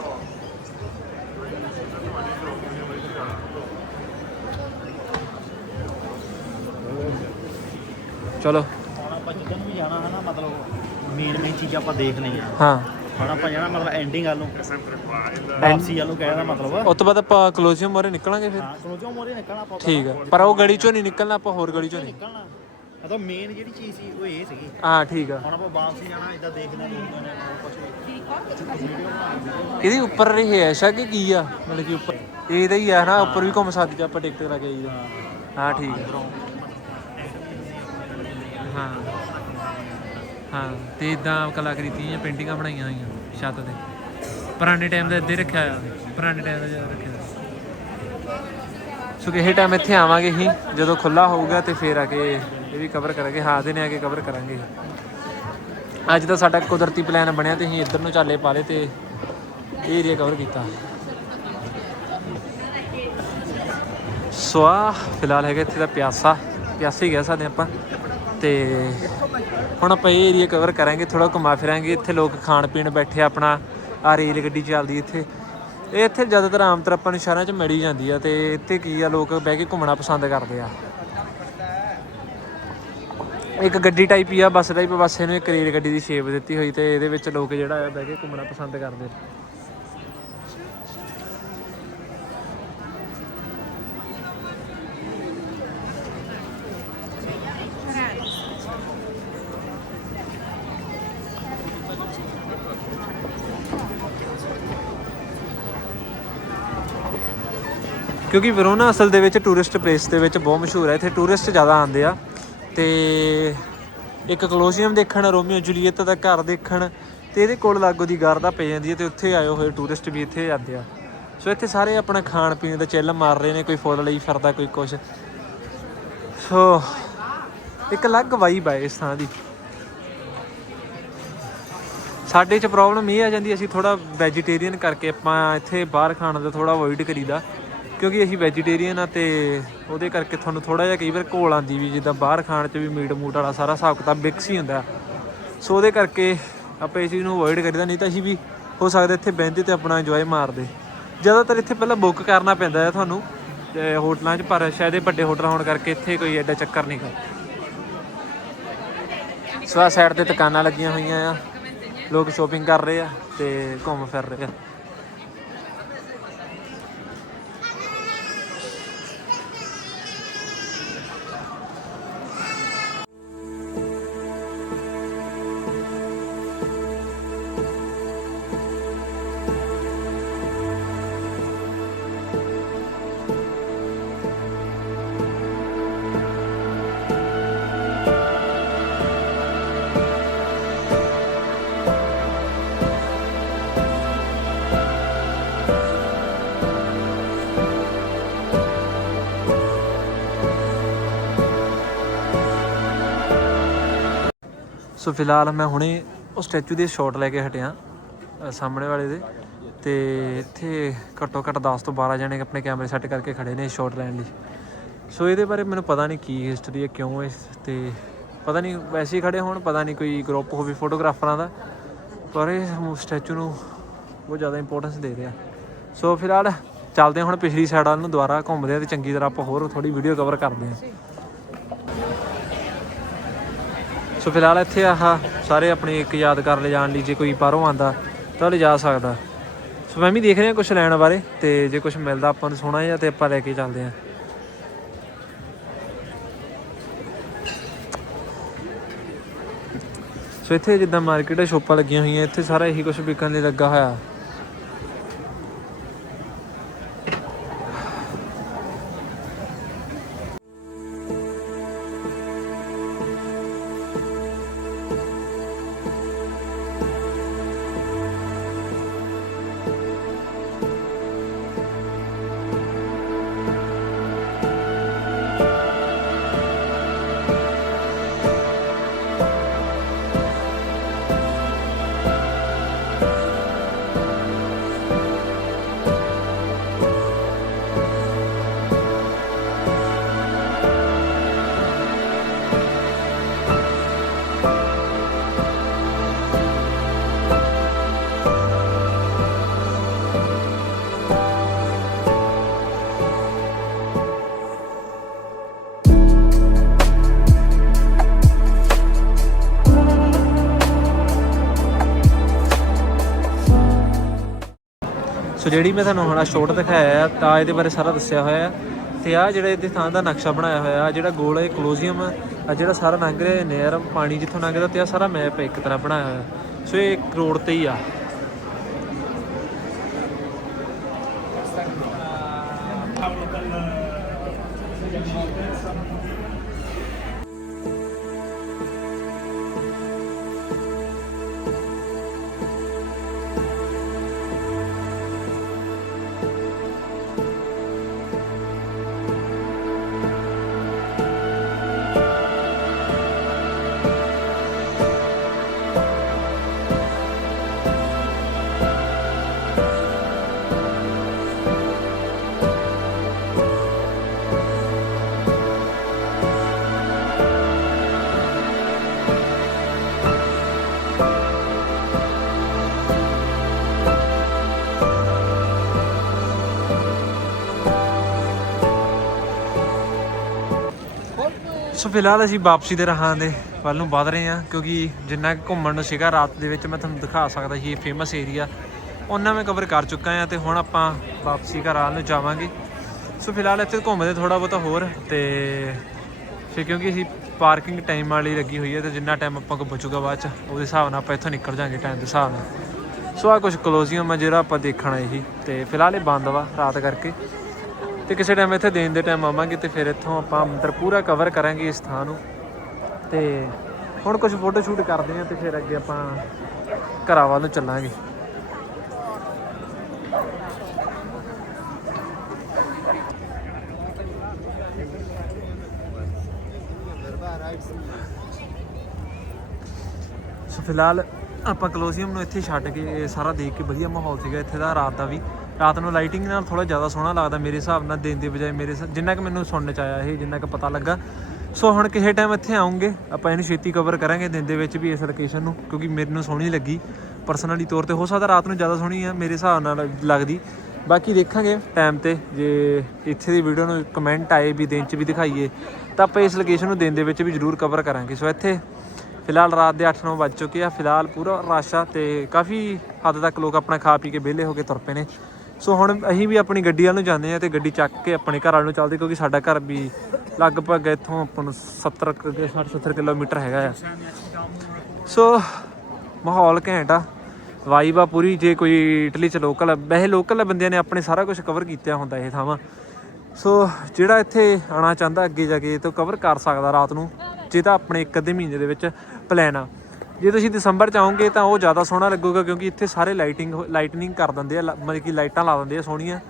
Speaker 1: ਚਲੋ।
Speaker 2: ਹੁਣ ਆਪਾਂ ਜਿੱਦਣ ਵੀ ਜਾਣਾ ਹੈ ਨਾ ਮਤਲਬ ਮੇਨ ਮੇਨ ਚੀਜ਼ਾਂ ਆਪਾਂ ਦੇਖ ਲਈਆਂ
Speaker 1: ਹਾਂ।
Speaker 2: ਹੁਣ ਆਪਾਂ ਜਾਣਾ ਮਤਲਬ ਐਂਡਿੰਗ ਵੱਲ ਨੂੰ। ਵਾਪਸੀ ਵੱਲ ਨੂੰ ਕਹਿਣਾ ਮਤਲਬ
Speaker 1: ਉਸ ਤੋਂ ਬਾਅਦ ਆਪਾਂ ਕਲੋਜ਼ੀਅਮ ਮੋਰੇ ਨਿਕਲਾਂਗੇ ਫਿਰ।
Speaker 2: ਹਾਂ ਸੁਣੋ ਕਿਉਂ ਮੋਰੇ ਨਿਕਲਣਾ ਆਪਾਂ
Speaker 1: ਠੀਕ ਹੈ ਪਰ ਉਹ ਗਲੀ ਚੋਂ ਨਹੀਂ ਨਿਕਲਣਾ ਆਪਾਂ ਹੋਰ ਗਲੀ ਚੋਂ ਨਹੀਂ।
Speaker 2: ਨਿਕਲਣਾ। ਇਹ ਤਾਂ ਮੇਨ ਜਿਹੜੀ ਚੀਜ਼ ਸੀ ਉਹ ਇਹ ਸੀਗੀ।
Speaker 1: ਹਾਂ ਠੀਕ ਆ।
Speaker 2: ਹੁਣ ਆਪਾਂ ਵਾਪਸੀ ਜਾਣਾ ਇਦਾਂ ਦੇਖਣਾ ਲੋਕਾਂ ਨੇ ਕੁਝ
Speaker 1: ਇਹਦੇ ਉੱਪਰ ਰਿਹਾਇਸ਼ ਆ ਕਿ ਕੀ ਆ? ਮਤਲਬ ਕਿ ਉੱਪਰ ਇਹਦਾ ਹੀ ਆ ਨਾ ਉੱਪਰ ਵੀ ਘੁੰਮ ਸਕਦੇ ਜੇ ਆਪਾਂ ਟਿਕਟ ਲਾ ਕੇ ਆਈਦਾ ਹਾਂ। ਠੀਕ ਹੈ। ਹਾਂ ਹਾਂ ਤੇ ਇਦਾਂ ਜਾਂ ਪੇਂਟਿੰਗਾਂ ਬਣਾਈਆਂ ਹੋਈਆਂ ਛੱਤ ਤੇ। ਪੁਰਾਣੇ ਟਾਈਮ ਦਾ ਇੱਦੇ ਰੱਖਿਆ ਆ ਪੁਰਾਣੇ ਟਾਈਮ ਦਾ ਜ਼ਿਆਦਾ ਰੱਖਿਆ ਸੋ। ਕਿਸੇ ਟਾਈਮ ਇੱਥੇ ਆਵਾਂਗੇ ਹੀ, ਜਦੋਂ ਖੁੱਲਾ ਹੋਊਗਾ ਤੇ ਫੇਰ ਆ ਕੇ ਇਹ ਵੀ ਕਵਰ ਕਰਾਂਗੇ, ਹਾਂ ਦਿਨੇ ਆ ਕੇ ਕਵਰ ਕਰਾਂਗੇ। ਅੱਜ ਤਾਂ ਸਾਡਾ ਕੁਦਰਤੀ ਪਲਾਨ ਬਣਿਆ ਤੇ ਅਸੀਂ ਇੱਧਰ ਨੂੰ ਚਾਲੇ ਪਾ ਲਏ ਤੇ ਇਹ ਏਰੀਆ ਕਵਰ ਕੀਤਾ। ਸੋ ਫਿਲਹਾਲ ਹੈਗਾ ਇੱਥੇ ਦਾ ਪਿਆਸਾ, ਪਿਆਸੇ ਹੀ ਕਹਿ ਸਕਦੇ ਆਪਾਂ। ਤੇ ਹੁਣ ਆਪਾਂ ਇਹ ਏਰੀਆ ਕਵਰ ਕਰਾਂਗੇ ਥੋੜਾ ਘੁੰਮਾ ਫਿਰਾਂਗੇ। ਇੱਥੇ ਲੋਕ ਖਾਣ ਪੀਣ ਬੈਠੇ ਆਪਣਾ ਆ ਰੇਲ ਗੱਡੀ ਚੱਲਦੀ ਇੱਥੇ। ਇਹ ਇੱਥੇ ਜ਼ਿਆਦਾਤਰ ਆਮ ਤੌਰ ਆਪਾਂ ਨੂੰ ਸ਼ਹਿਰਾਂ 'ਚ ਮਿਲੀ ਜਾਂਦੀ ਆ ਤੇ ਇੱਥੇ ਕੀ ਆ, ਲੋਕ ਬਹਿ ਕੇ ਘੁੰਮਣਾ ਪਸੰਦ ਕਰਦੇ ਆ। ਇੱਕ ਗੱਡੀ ਟਾਈਪ ਹੀ ਆ, ਬੱਸ ਟਾਈਪ ਬੱਸ ਇਹਨੂੰ ਇੱਕ ਰੇਲ ਗੱਡੀ ਦੀ ਸ਼ੇਪ ਦਿੱਤੀ ਹੋਈ ਤੇ ਇਹਦੇ ਵਿੱਚ ਲੋਕ ਜਿਹੜਾ ਆ ਬਹਿ ਕੇ ਘੁੰਮਣਾ ਪਸੰਦ ਕਰਦੇ ਕਿਉਂਕਿ ਵਰੋਨਾ ਅਸਲ ਦੇ ਵਿੱਚ ਟੂਰਿਸਟ ਪਲੇਸ ਦੇ ਵਿੱਚ ਬਹੁਤ ਮਸ਼ਹੂਰ ਹੈ। ਇੱਥੇ ਟੂਰਿਸਟ ਜ਼ਿਆਦਾ ਆਉਂਦੇ ਆ। ਤੇ ਇੱਕ ਕਲੋਸੀਅਮ ਦੇਖਣ, ਰੋਮੀਓ ਜੂਲੀਅਟ ਦਾ ਘਰ ਦੇਖਣ, ਤੇ ਇਹਦੇ ਕੋਲ ਲਾਗੋ ਦੀ ਗਾਰਦਾ ਪੈ ਜਾਂਦੀ ਹੈ ਤੇ ਉੱਥੇ ਆਏ ਹੋਏ ਟੂਰਿਸਟ ਵੀ ਇੱਥੇ ਆਉਂਦੇ ਆ। ਸੋ ਇੱਥੇ ਸਾਰੇ ਆਪਣਾ ਖਾਣ ਪੀਣ ਦਾ ਚਿੱਲ ਮਾਰ ਰਹੇ ਨੇ, ਕੋਈ ਫੁੱਲ ਲਈ ਫਿਰਦਾ, ਕੋਈ ਕੁਛ। ਸੋ ਇੱਕ ਅਲੱਗ ਵਾਈਬ ਹੈ ਇਸ ਥਾਂ ਦੀ। ਸਾਡੇ 'ਚ ਪ੍ਰੋਬਲਮ ਇਹ ਆ ਜਾਂਦੀ, ਅਸੀਂ ਥੋੜਾ ਵੈਜੀਟੇਰੀਅਨ ਕਰਕੇ ਆਪਾਂ ਇੱਥੇ ਬਾਹਰ ਖਾਣ ਦਾ ਥੋੜਾ ਅਵੋਇਡ ਕਰੀਦਾ। ਕਿਉਂਕਿ ਅਸੀਂ ਵੈਜੀਟੇਰੀਅਨ ਆ ਤੇ ਉਹਦੇ ਕਰਕੇ ਤੁਹਾਨੂੰ ਥੋੜਾ ਜਿਹਾ ਕਈ ਵਾਰ ਘੋਲ ਆਂਦੀ ਵੀ, ਜਿੱਦਾਂ ਬਾਹਰ ਖਾਣ 'ਚ ਵੀ ਮੀਟ ਮੂਟ ਵਾਲਾ ਸਾਰਾ ਹਿਸਾਬ ਕਿਤਾਬ ਮਿਕਸ ਹੀ ਹੁੰਦਾ। ਸੋ ਉਹਦੇ ਕਰਕੇ ਆਪਾਂ ਇਸ ਚੀਜ਼ ਨੂੰ ਅਵੋਇਡ ਕਰੀਦਾ, ਨਹੀਂ ਤਾਂ ਅਸੀਂ ਵੀ ਹੋ ਸਕਦਾ ਇੱਥੇ ਬਹਿੰਦੇ ਤੇ ਆਪਣਾ ਇੰਜੋਏ ਮਾਰਦੇ। ਜ਼ਿਆਦਾਤਰ ਇੱਥੇ ਪਹਿਲਾਂ ਬੁੱਕ ਕਰਨਾ ਪੈਂਦਾ ਹੈ ਤੁਹਾਨੂੰ ਹੋਟਲਾਂ 'ਚ, ਪਰ ਸ਼ਾਇਦ ਇਹ ਵੱਡੇ ਹੋਟਲ ਹੋਣ ਕਰਕੇ ਇੱਥੇ ਕੋਈ ਐਡਾ ਚੱਕਰ ਨਹੀਂ ਗਾ। ਸੋ ਸਾਈਡ ਤੇ ਦੁਕਾਨਾਂ ਲੱਗੀਆਂ ਹੋਈਆਂ ਆ, ਲੋਕ ਸ਼ੋਪਿੰਗ ਕਰ ਰਹੇ ਆ ਤੇ ਘੁੰਮ ਫਿਰ ਰਹੇ ਆ। ਸੋ ਫਿਲਹਾਲ ਮੈਂ ਹੁਣੇ ਉਹ ਸਟੈਚੂ ਦੀ ਸ਼ਾਟ ਲੈ ਕੇ ਹਟਿਆ ਸਾਹਮਣੇ ਵਾਲੇ ਦੇ। ਤੇ ਇੱਥੇ ਘੱਟੋ ਘੱਟ 10 ਤੋਂ 12 ਜਣੇ ਆਪਣੇ ਕੈਮਰੇ ਸੈੱਟ ਕਰਕੇ ਖੜੇ ਨੇ ਸ਼ਾਟ ਲੈਣ ਲਈ। ਸੋ ਇਹਦੇ ਬਾਰੇ ਮੈਨੂੰ ਪਤਾ ਨਹੀਂ ਕੀ ਹਿਸਟਰੀ ਹੈ, ਕਿਉਂ ਇਸ ਤੇ ਪਤਾ ਨਹੀਂ, ਵੈਸੇ ਹੀ ਖੜੇ ਹੋਣ, ਪਤਾ ਨਹੀਂ ਕੋਈ ਗਰੁੱਪ ਹੋਵੇ ਫੋਟੋਗ੍ਰਾਫਰਾਂ ਦਾ, ਪਰ ਇਹ ਸਟੈਚੂ ਨੂੰ ਬਹੁਤ ਜ਼ਿਆਦਾ ਇੰਪੋਰਟੈਂਸ ਦੇ ਰਿਹਾ। ਸੋ ਫਿਲਹਾਲ ਚੱਲਦੇ ਹਾਂ ਹੁਣ ਪਿਛਲੀ ਸਾਈਡ ਵੱਲ ਨੂੰ, ਦੁਬਾਰਾ ਘੁੰਮਦੇ ਆ ਤੇ ਚੰਗੀ ਤਰ੍ਹਾਂ ਆਪਾਂ ਹੋਰ ਥੋੜੀ ਵੀਡੀਓ ਕਵਰ ਕਰਦੇ ਹਾਂ। ਸੋ ਫਿਲਹਾਲ ਇੱਥੇ ਆਹ ਸਾਰੇ ਆਪਣੇ ਇੱਕ ਯਾਦਗਾਰ ਲਿਜਾਣ ਲਈ ਜੇ ਕੋਈ ਬਾਹਰੋਂ ਆਂਦਾ ਤਾਂ ਲਿਜਾ ਸਕਦਾ। ਸੋ ਮੈਂ ਵੀ ਦੇਖ ਰਿਹਾ ਕੁਝ ਲੈਣ ਬਾਰੇ ਤੇ ਜੇ ਕੁਝ ਮਿਲਦਾ ਆਪਾਂ ਨੂੰ ਸੋਹਣਾ ਜਿਹਾ ਤੇ ਆਪਾਂ ਲੈ ਕੇ ਚੱਲਦੇ ਹਾਂ। ਸੋ ਇੱਥੇ ਜਿੱਦਾਂ ਮਾਰਕੀਟ ਸ਼ੋਪਾਂ ਲੱਗੀਆਂ ਹੋਈਆਂ, ਇੱਥੇ ਸਾਰਾ ਇਹੀ ਕੁਝ ਵਿਕਣ ਲਈ ਲੱਗਾ ਹੋਇਆ। ਜਿਹੜੀ ਮੈਂ ਤੁਹਾਨੂੰ ਹੁਣ ਸ਼ੋਟ ਦਿਖਾਇਆ ਤਾਂ ਇਹਦੇ ਬਾਰੇ ਸਾਰਾ ਦੱਸਿਆ ਹੋਇਆ ਹੈ ਤੇ ਆ ਜਿਹੜਾ ਇਹਦੇ ਥਾਂ ਦਾ ਨਕਸ਼ਾ ਬਣਾਇਆ ਹੋਇਆ ਆ ਜਿਹੜਾ ਗੋਲ ਹੈ ਕਲੋਜ਼ੀਅਮ ਆ ਜਿਹੜਾ ਸਾਰਾ ਲੰਘ ਰਿਹਾ ਨਹਿਰ ਪਾਣੀ ਜਿੱਥੋਂ ਲੰਘਦਾ ਤੇ ਆ ਸਾਰਾ ਮੈਪ ਇੱਕ ਤਰ੍ਹਾਂ ਬਣਾਇਆ ਹੋਇਆ। ਸੋ ਇਹ ਇੱਕ ਰੋਡ ਤੇ ਹੀ ਆ। ਸੋ ਫਿਲਹਾਲ ਅਸੀਂ ਵਾਪਸੀ ਦੇ ਰਾਹਾਂ ਦੇ ਵੱਲ ਨੂੰ ਵਧ ਰਹੇ ਹਾਂ, ਕਿਉਂਕਿ ਜਿੰਨਾ ਕੁ ਘੁੰਮਣ ਨੂੰ ਸੀਗਾ ਰਾਤ ਦੇ ਵਿੱਚ ਮੈਂ ਤੁਹਾਨੂੰ ਦਿਖਾ ਸਕਦਾ ਸੀ, ਇਹ ਫੇਮਸ ਏਰੀਆ ਉਹਨਾਂ ਮੈਂ ਕਵਰ ਕਰ ਚੁੱਕਾ ਹਾਂ ਤੇ ਹੁਣ ਆਪਾਂ ਵਾਪਸੀ ਘਰ ਨੂੰ ਜਾਵਾਂਗੇ। ਸੋ ਫਿਲਹਾਲ ਇੱਥੇ ਘੁੰਮਦੇ ਥੋੜਾ ਬਹੁਤਾ ਹੋਰ ਤੇ ਫਿਰ ਕਿਉਂਕਿ ਅਸੀਂ ਪਾਰਕਿੰਗ ਟਾਈਮ ਵਾਲੀ ਲੱਗੀ ਹੋਈ ਹੈ ਤੇ ਜਿੰਨਾ ਟਾਈਮ ਆਪਾਂ ਕੋ ਬਚੂਗਾ ਬਾਅਦ ਚ, ਉਹਦੇ ਹਿਸਾਬ ਨਾਲ ਆਪਾਂ ਇੱਥੋਂ ਨਿਕਲ ਜਾਾਂਗੇ ਟਾਈਮ ਦੇ ਹਿਸਾਬ ਨਾਲ। ਸੋ ਆ ਕੁਝ ਕਲੋਜ਼ੀਅਮ ਆ ਜਿਹੜਾ ਆਪਾਂ ਦੇਖਣਾ ਇਹੀ ਤੇ ਫਿਲਹਾਲ ਇਹ ਬੰਦ ਵਾ ਰਾਤ ਕਰਕੇ। ਤੇ ਕਿਸੇ ਟਾਈਮ ਇੱਥੇ ਦੇਣ ਦੇ ਟਾਈਮ ਆਵਾਂਗੇ ਤੇ ਫਿਰ ਇੱਥੋਂ ਆਪਾਂ ਅੰਦਰ ਪੂਰਾ ਕਵਰ ਕਰਾਂਗੇ ਇਸ ਥਾਂ ਨੂੰ। ਤੇ ਹੁਣ ਕੁਝ ਫੋਟੋ ਸ਼ੂਟ ਕਰਦੇ ਆ ਤੇ ਫਿਰ ਅੱਗੇ ਆਪਾਂ ਘਰਾਂ ਵੱਲ ਨੂੰ ਚੱਲਾਂਗੇ। ਸੋ ਫਿਲਹਾਲ ਆਪਾਂ ਕਲੋਸੀਅਮ ਨੂੰ ਇੱਥੇ ਛੱਡ ਕੇ, ਇਹ ਸਾਰਾ ਦੇਖ ਕੇ ਵਧੀਆ ਮਾਹੌਲ ਸੀਗਾ ਇੱਥੇ ਦਾ, ਰਾਤ ਦਾ ਵੀ। ਰਾਤ ਨੂੰ ਲਾਈਟਿੰਗ ਨਾਲ ਥੋੜਾ ਜ਼ਿਆਦਾ ਸੋਹਣਾ ਲੱਗਦਾ ਮੇਰੇ ਹਿਸਾਬ ਨਾਲ ਦਿਨ ਦੀ ਬਜਾਏ ਮੇਰੇ ਜਿੰਨਾ ਕਿ ਮੈਨੂੰ ਸੁਣਨ ਚ ਆਇਆ ਇਹ, ਜਿੰਨਾ ਕਿ ਪਤਾ ਲੱਗਾ। ਸੋ ਹੁਣ ਕਿਸੇ ਟਾਈਮ ਇੱਥੇ ਆਉਂਗੇ, ਆਪਾਂ ਇਹਨੂੰ ਛੇਤੀ ਕਵਰ ਕਰਾਂਗੇ ਦਿਨ ਦੇ ਵਿੱਚ ਵੀ ਇਸ ਲੋਕੇਸ਼ਨ ਨੂੰ, ਕਿਉਂਕਿ ਮੈਨੂੰ ਸੋਹਣੀ ਲੱਗੀ। ਪਰਸਨਲੀ ਤੌਰ ਤੇ ਹੋ ਸਕਦਾ ਰਾਤ ਨੂੰ ਜ਼ਿਆਦਾ ਸੋਹਣੀ ਆ, ਮੇਰੇ ਹਿਸਾਬ ਨਾਲ ਲੱਗਦੀ। ਬਾਕੀ ਦੇਖਾਂਗੇ ਟਾਈਮ ਤੇ, ਜੇ ਇੱਥੇ ਦੀ ਵੀਡੀਓ ਨੂੰ ਕਮੈਂਟ ਆਏ ਵੀ ਦਿਨ ਚ ਵੀ ਦਿਖਾਈਏ, ਤਾਂ ਆਪਾਂ ਇਸ ਲੋਕੇਸ਼ਨ ਨੂੰ ਦਿਨ ਦੇ ਵਿੱਚ ਵੀ ਜ਼ਰੂਰ ਕਵਰ ਕਰਾਂਗੇ। ਸੋ ਇੱਥੇ ਫਿਲਹਾਲ ਰਾਤ ਦੇ 8-9 ਵੱਜ ਚੁੱਕੇ ਆ। ਫਿਲਹਾਲ ਪੂਰਾ ਰਸ਼ ਆ ਤੇ ਕਾਫੀ ਹੱਦ ਤੱਕ ਲੋਕ ਆਪਣਾ ਖਾ ਪੀ ਕੇ ਵਿਹਲੇ ਹੋ ਕੇ ਤੁਰ ਪਏ ਨੇ। ਸੋ ਹੁਣ ਅਸੀਂ ਵੀ ਆਪਣੀ ਗੱਡੀ ਵੱਲ ਨੂੰ ਜਾਂਦੇ ਆ ਤੇ ਗੱਡੀ ਚੱਕ ਕੇ ਆਪਣੇ ਘਰ ਵੱਲ ਨੂੰ ਚੱਲਦੇ ਕਿਉਂਕਿ ਸਾਡਾ ਘਰ ਵੀ ਲਗਭਗ ਇੱਥੋਂ ਆਪਾਂ ਨੂੰ 70 60 70 ਕਿਲੋਮੀਟਰ ਹੈਗਾ ਆ। ਸੋ ਮਾਹੌਲ ਘੈਂਟ ਆ। ਵਾਈਬ ਆ ਪੂਰੀ। ਜੇ ਕੋਈ ਇਟਲੀ ਚ ਲੋਕਲ ਵੈਸੇ ਲੋਕਲ ਬੰਦਿਆਂ ਨੇ ਆਪਣੇ ਸਾਰਾ ਕੁਝ ਕਵਰ ਕੀਤਾ ਹੁੰਦਾ ਇਹ ਥਾਵਾਂ। ਸੋ ਜਿਹੜਾ ਇੱਥੇ ਆਣਾ ਚਾਹੁੰਦਾ ਅੱਗੇ ਜਾ ਕੇ, ਇਹ ਤੋਂ ਕਵਰ ਕਰ ਸਕਦਾ ਰਾਤ ਨੂੰ। ਜੇ ਤਾਂ ਆਪਣੇ ਇੱਕ ਅੱਧੇ ਮਹੀਨੇ ਦੇ ਵਿੱਚ ਪਲਾਨ ਆ। ਜੇ ਤੁਸੀਂ ਦਸੰਬਰ ਚ ਆਓਗੇ ਤਾਂ ਉਹ ਜ਼ਿਆਦਾ ਸੋਹਣਾ ਲੱਗੂਗਾ ਕਿਉਂਕਿ ਇੱਥੇ ਸਾਰੇ ਲਾਈਟਿੰਗ ਲਾਈਟਨਿੰਗ ਕਰ ਦਿੰਦੇ ਆ, ਲ- ਮਤਲਬ ਕਿ ਲਾਈਟਾਂ ਲਾ ਦਿੰਦੇ ਆ ਸੋਹਣੀਆਂ।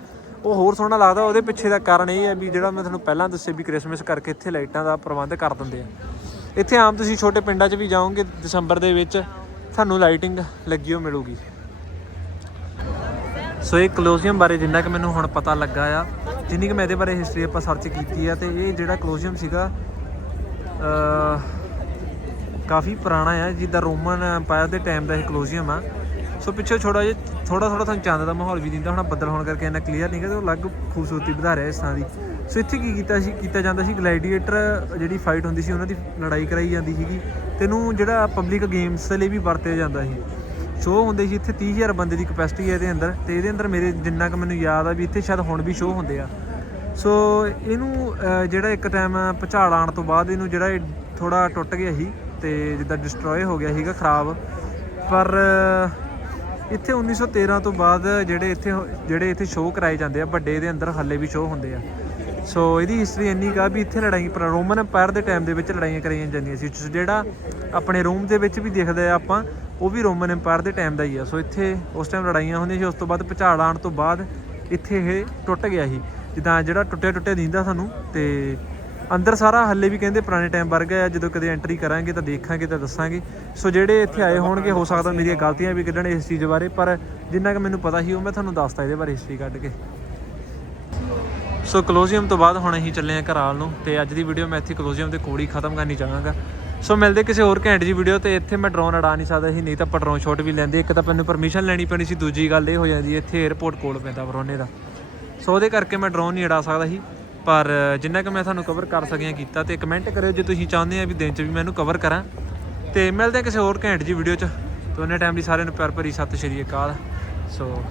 Speaker 1: ਉਹ ਹੋਰ ਸੋਹਣਾ ਲੱਗਦਾ, ਉਹਦੇ ਪਿੱਛੇ ਦਾ ਕਾਰਨ ਇਹ ਹੈ ਵੀ ਜਿਹੜਾ ਮੈਂ ਤੁਹਾਨੂੰ ਪਹਿਲਾਂ ਦੱਸਿਆ ਵੀ ਕ੍ਰਿਸਮਸ ਕਰਕੇ ਇੱਥੇ ਲਾਈਟਾਂ ਦਾ ਪ੍ਰਬੰਧ ਕਰ ਦਿੰਦੇ ਆ। ਇੱਥੇ ਆਮ ਤੁਸੀਂ ਛੋਟੇ ਪਿੰਡਾਂ 'ਚ ਵੀ ਜਾਓਗੇ, ਦਸੰਬਰ ਦੇ ਵਿੱਚ ਤੁਹਾਨੂੰ ਲਾਈਟਿੰਗ ਲੱਗੀ ਹੋ ਮਿਲੂਗੀ। ਸੋ ਇਹ ਕਲੋਜ਼ੀਅਮ ਬਾਰੇ ਜਿੰਨਾ ਕਿ ਮੈਨੂੰ ਹੁਣ ਪਤਾ ਲੱਗਾ ਆ, ਜਿੰਨੀ ਕਿ ਮੈਂ ਇਹਦੇ ਬਾਰੇ ਹਿਸਟਰੀ ਆਪਾਂ ਸਰਚ ਕੀਤੀ ਆ, ਤੇ ਇਹ ਜਿਹੜਾ ਕਲੋਜ਼ੀਅਮ ਸੀਗਾ ਕਾਫੀ ਪੁਰਾਣਾ ਆ, ਜਿੱਦਾਂ ਰੋਮਨ ਐਮਪਾਇਰ ਦੇ ਟਾਈਮ ਦਾ ਇਹ ਕਲੋਜ਼ੀਅਮ ਆ। ਸੋ ਪਿੱਛੇ ਥੋੜਾ ਜਿਹਾ ਥੋੜਾ ਥੋੜਾ ਤੁਹਾਨੂੰ ਚੰਦ ਦਾ ਮਾਹੌਲ ਵੀ ਦਿੰਦਾ ਹੁਣ, ਬੱਦਲ ਹੋਣ ਕਰਕੇ ਇੰਨਾ ਕਲੀਅਰ ਨਹੀਂ ਗਾ, ਤੇ ਉਹ ਅਲੱਗ ਖੂਬਸੂਰਤੀ ਵਧਾ ਰਿਹਾ ਇਸ ਥਾਂ ਦੀ। ਸੋ ਇੱਥੇ ਕੀ ਕੀਤਾ ਸੀ, ਕੀਤਾ ਜਾਂਦਾ ਸੀ ਗਲੈਡੀਏਟਰ ਜਿਹੜੀ ਫਾਈਟ ਹੁੰਦੀ ਸੀ, ਉਹਨਾਂ ਦੀ ਲੜਾਈ ਕਰਾਈ ਜਾਂਦੀ ਸੀਗੀ। ਤੇ ਇਹਨੂੰ ਜਿਹੜਾ ਪਬਲਿਕ ਗੇਮਸ ਲਈ ਵੀ ਵਰਤਿਆ ਜਾਂਦਾ ਸੀ। ਸ਼ੋਅ ਹੁੰਦੇ ਸੀ ਇੱਥੇ 30000 ਬੰਦੇ ਦੀ ਕਪੈਸਿਟੀ ਹੈ ਇਹਦੇ ਅੰਦਰ, ਤੇ ਇਹਦੇ ਅੰਦਰ ਮੇਰੇ ਜਿੰਨਾ ਕਿ ਮੈਨੂੰ ਯਾਦ ਆ ਵੀ ਇੱਥੇ ਸ਼ਾਇਦ ਹੁਣ ਵੀ ਸ਼ੋਅ ਹੁੰਦੇ ਆ। ਸੋ ਇਹਨੂੰ ਜਿਹੜਾ ਇੱਕ ਟਾਈਮ ਭੁਚਾਲ ਆਉਣ ਤੋਂ ਬਾਅਦ ਇਹਨੂੰ ਜਿਹੜਾ ਇਹ ਥੋੜਾ ਟੁੱਟ ਗਿਆ ਸੀ ਤੇ ਜਿੱਦਾਂ ਡਿਸਟਰੋਏ ਹੋ ਗਿਆ ਸੀਗਾ ਖਰਾਬ। ਪਰ ਅਹ, ਇੱਥੇ 1913 ਤੋਂ ਬਾਅਦ ਜਿਹੜੇ ਇੱਥੇ ਹੋ- ਜਿਹੜੇ ਇੱਥੇ ਸ਼ੋਅ ਕਰਾਏ ਜਾਂਦੇ ਆ ਵੱਡੇ ਦੇ ਅੰਦਰ ਹੱਲੇ ਵੀ ਸ਼ੋਅ ਹੁੰਦੇ ਆ। ਸੋ ਇਹਦੀ ਹਿਸਟਰੀ ਇੰਨੀ ਕਾ ਵੀ ਇੱਥੇ ਲੜਾਈ ਪਰ ਰੋਮਨ ਐਮਪਾਇਰ ਦੇ ਟਾਈਮ ਦੇ ਵਿੱਚ ਲੜਾਈਆਂ ਕਰਾਈਆਂ ਜਾਂਦੀਆਂ ਸੀ। ਜਿਹੜਾ ਆਪਣੇ ਰੂਮ ਦੇ ਵਿੱਚ ਵੀ ਦੇਖਦੇ ਆ ਆਪਾਂ ਉਹ ਵੀ ਰੋਮਨ ਐਮਪਾਇਰ ਦੇ ਟਾਈਮ ਦਾ ਹੀ ਆ। ਸੋ ਇੱਥੇ ਉਸ ਟਾਈਮ ਲੜਾਈਆਂ ਹੁੰਦੀਆਂ ਸੀ ਉਸ ਤੋਂ ਬਾਅਦ ਭੁਚਾਲ ਆਉਣ ਤੋਂ ਬਾਅਦ ਇੱਥੇ ਇਹ ਟੁੱਟ ਗਿਆ ਸੀ। ਜਿੱਦਾਂ ਜਿਹੜਾ ਟੁੱਟਿਆ ਟੁੱਟਿਆ ਦਿੰਦਾ ਸਾਨੂੰ ਤੇ ਅੰਦਰ ਸਾਰਾ ਹੱਲੇ ਵੀ ਕਹਿੰਦੇ ਪੁਰਾਣੇ ਟਾਈਮ ਵਰਗਾ ਆ ਜਦੋਂ ਕਦੇ ਐਂਟਰੀ ਕਰਾਂਗੇ ਤਾਂ ਦੇਖਾਂਗੇ ਤਾਂ ਦੱਸਾਂਗੇ। ਸੋ ਜਿਹੜੇ ਇੱਥੇ ਆਏ ਹੋਣਗੇ, ਹੋ ਸਕਦਾ ਮੇਰੀਆਂ ਗਲਤੀਆਂ ਵੀ ਕੱਢਣ ਇਸ ਚੀਜ਼ ਬਾਰੇ, ਪਰ ਜਿੰਨਾ ਕਿ ਮੈਨੂੰ ਪਤਾ ਸੀ, ਉਹ ਮੈਂ ਤੁਹਾਨੂੰ ਦੱਸਤਾ ਇਹਦੇ ਬਾਰੇ ਹਿਸਟਰੀ ਕੱਢ ਕੇ। ਸੋ ਕਲੋਜ਼ੀਅਮ ਤੋਂ ਬਾਅਦ ਹੁਣ ਅਸੀਂ ਚੱਲੇ ਆ ਘਰਾਲ ਨੂੰ ਤੇ ਅੱਜ ਦੀ ਵੀਡੀਓ ਮੈਂ ਇੱਥੇ ਕਲੋਜ਼ੀਅਮ ਦੇ ਕੋਲ ਹੀ ਖਤਮ ਕਰਨੀ ਚਾਹਾਂਗਾ। ਸੋ ਮਿਲਦੇ ਕਿਸੇ ਹੋਰ ਘੈਂਟ ਜੀ ਵੀਡੀਓ ਤੇ ਇੱਥੇ ਮੈਂ ਡਰੋਨ ਅੜਾ ਨਹੀਂ ਸਕਦਾ ਸੀ, ਨਹੀਂ ਤਾਂ ਆਪਾਂ ਡਰੋਨ ਸ਼ਾਟ ਵੀ ਲੈਂਦੇ, ਇੱਕ ਤਾਂ ਮੈਨੂੰ ਪਰਮਿਸ਼ਨ ਲੈਣੀ ਪੈਣੀ ਸੀ, ਦੂਜੀ ਗੱਲ ਇਹ ਹੋ ਜਾਂਦੀ ਹੈ ਇੱਥੇ 에어ਪੋਰਟ ਕੋਲ ਪੈਂਦਾ ਵਰੋਨੇ ਦਾ। ਸੋ ਉਹਦੇ ਕਰਕੇ ਮੈਂ ਡਰੋਨ ਨਹੀਂ ਉਡਾ ਸਕਦਾ ਸੀ। ਪਰ ਜਿੰਨਾ ਕਿ ਮੈਂ ਤੁਹਾਨੂੰ ਕਵਰ ਕਰ ਸਕਿਆ ਕੀਤਾ ਤੇ ਕਮੈਂਟ ਕਰਿਓ ਜੇ ਤੁਸੀਂ ਚਾਹੁੰਦੇ ਆ ਵੀ ਦਿਨ 'ਚ ਵੀ ਮੈਨੂੰ ਕਵਰ ਕਰਾਂ। ਤੇ ਮਿਲਦੇ ਆ ਕਿਸੇ ਹੋਰ ਘੈਂਟ ਜੀ ਵੀਡੀਓ 'ਚ। ਤੇ ਉਹਨੇ ਟਾਈਮ ਲਈ ਸਾਰਿਆਂ ਨੂੰ ਪਿਆਰ ਭਰੀ ਸਤਿ ਸ਼੍ਰੀ ਅਕਾਲ। ਸੋ